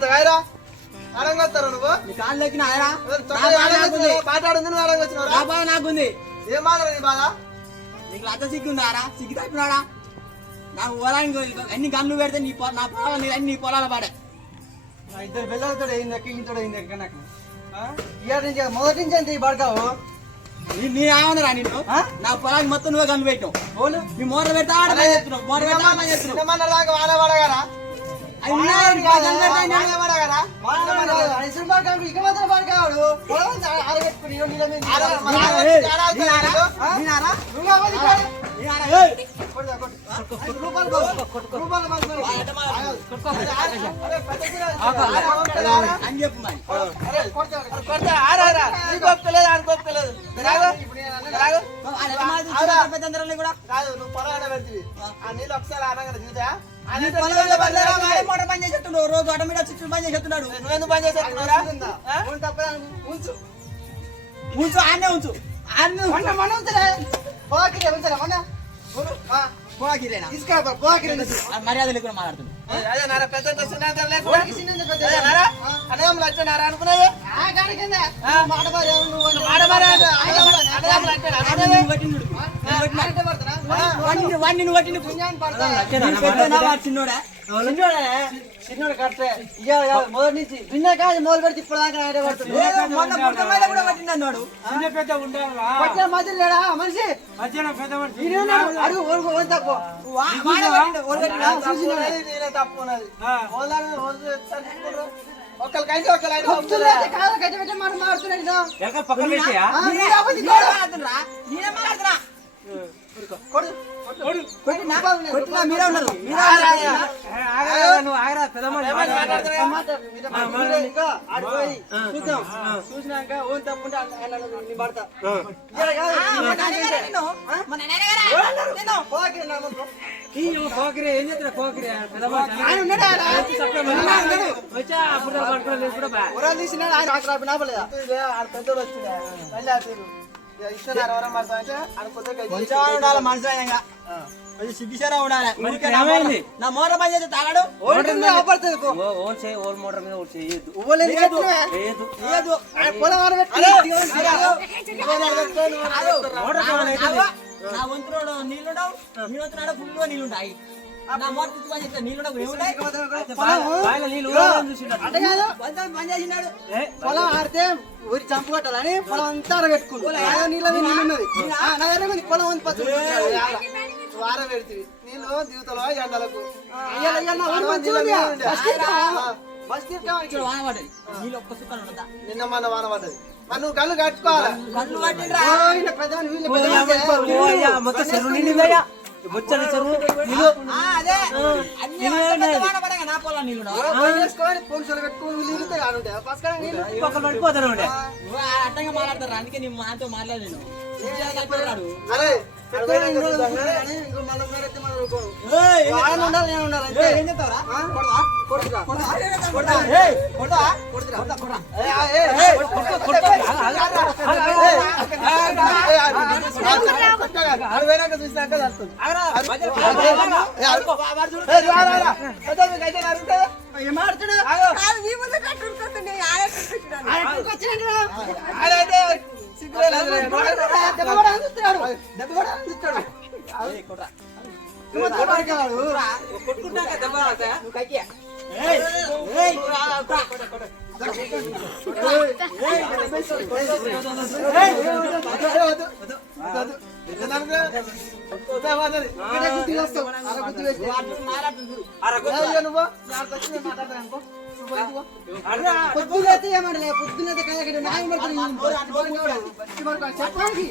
అంత కాయరా ఆడంగా వస్తారా నువ్వు నీ కాళ్ళు ఎక్కిన ఆయరా మాట్లాడుంది నువ్వు ఆడంగా వచ్చినావు నా బాధ నాకుంది. ఏం మాట్లాడు నీ బాధ నీకు లత సిగ్గుందారా? సిగ్గు తప్పినాడా? నాకు పొలానికి అన్ని గన్లు పెడితే నా పొలాలు అన్ని నీ పొలాల పాడే. నా ఇద్దరు పిల్లలతో అయింది ఇంతో అయింది ఎక్కడ నాకు ఇయర్ నుంచి మొదటి నుంచి అంతే ఈ పడకావు నీ ఏమన్నారా నిన్ను? నా పొలానికి మొత్తం నువ్వే గన్ను పెట్టావు. నీ మోటార్ పెడతా చెప్తున్నావు. మోటార్ పెడతా చెప్తున్నావు. దాకా వాన పడగారా అని చెప్పు మరి. కూడా కాదు నువ్వు పొలాడ పెడుతుంది ఆ నీళ్ళు ఒకసారి అనగా చూసా మోటార్ పని చేసేస్తున్నావు. రోజు ఆటోమేటిక్ చిట్లు పని చేసేస్తున్నాడు. నువ్వెందుకు పని చేసేస్తున్నావురా ఉంచు ఉంచు ఆన్నే ఉంచు. మన ఉంచలే పోకిరే ఉంచలే మన పోకిరేనా మర్యాద లేకుండా మాట్లాడుతున్నాడు. చిన్నోడా చిన్నోడు కట్టే మొదటి నుంచి నిన్న కాదు మొదలు పెడితే ఇప్పుడు దాకా కూడా పట్టిందన్నాడు. మధ్య లేడా మనిషి అడుగు తప్పు తప్పు ఒకళ్ళకైతే ఒకళ్ళు మనం మారుతున్నాడు మీరే ఉన్నారు. చూసినాక ఓన్ తప్పుంటే పడతా పోకిరే ఏం చేస్తున్నా పోకిరే తీసినాడు ఆయన నాపలేదా పెద్దోడు వచ్చిందా సిగ్గిసారా ఉండాలి. నా మోటార్ పని చేస్తే తాగాడు. మోటార్ మీద నా వంతుడు నీళ్ళుండవు. నీ వంతుడు ఫుల్ నీళ్ళుంటాయి. నా మోటార్ పని చేస్తే నీళ్ళుండవు. పని చేసినాడు. పొలం ఆడితే ఊరి చంపు కట్టాలని పొలం అంతా ఆరబెట్టుకున్నాడు. నీళ్ళ మీద నీళ్ళున్నది పొలం వార పెడుతుంది నీళ్ళు దిగుతలో ఎండలకు నీళ్ళు ఒక్క సుఖాలు ఉండదా? నిన్న మన వాన పడ్డది మరి నువ్వు కళ్ళు కట్టుకోవాలి. కళ్ళు మొత్తం చెరువు నిండిపోయా వచ్చాను చెరువు నా పొలం నీళ్ళు పోలీసులు పెట్టుకుని నీళ్ళు ఆడుంటాయి పడిపోతాను అడ్డంగా మాట్లాడతారు. అందుకే నీ మాతో మాట్లాడలేదు. అరే పొద్దునైతే ఏమంటే పొద్దునైతే చెప్పండి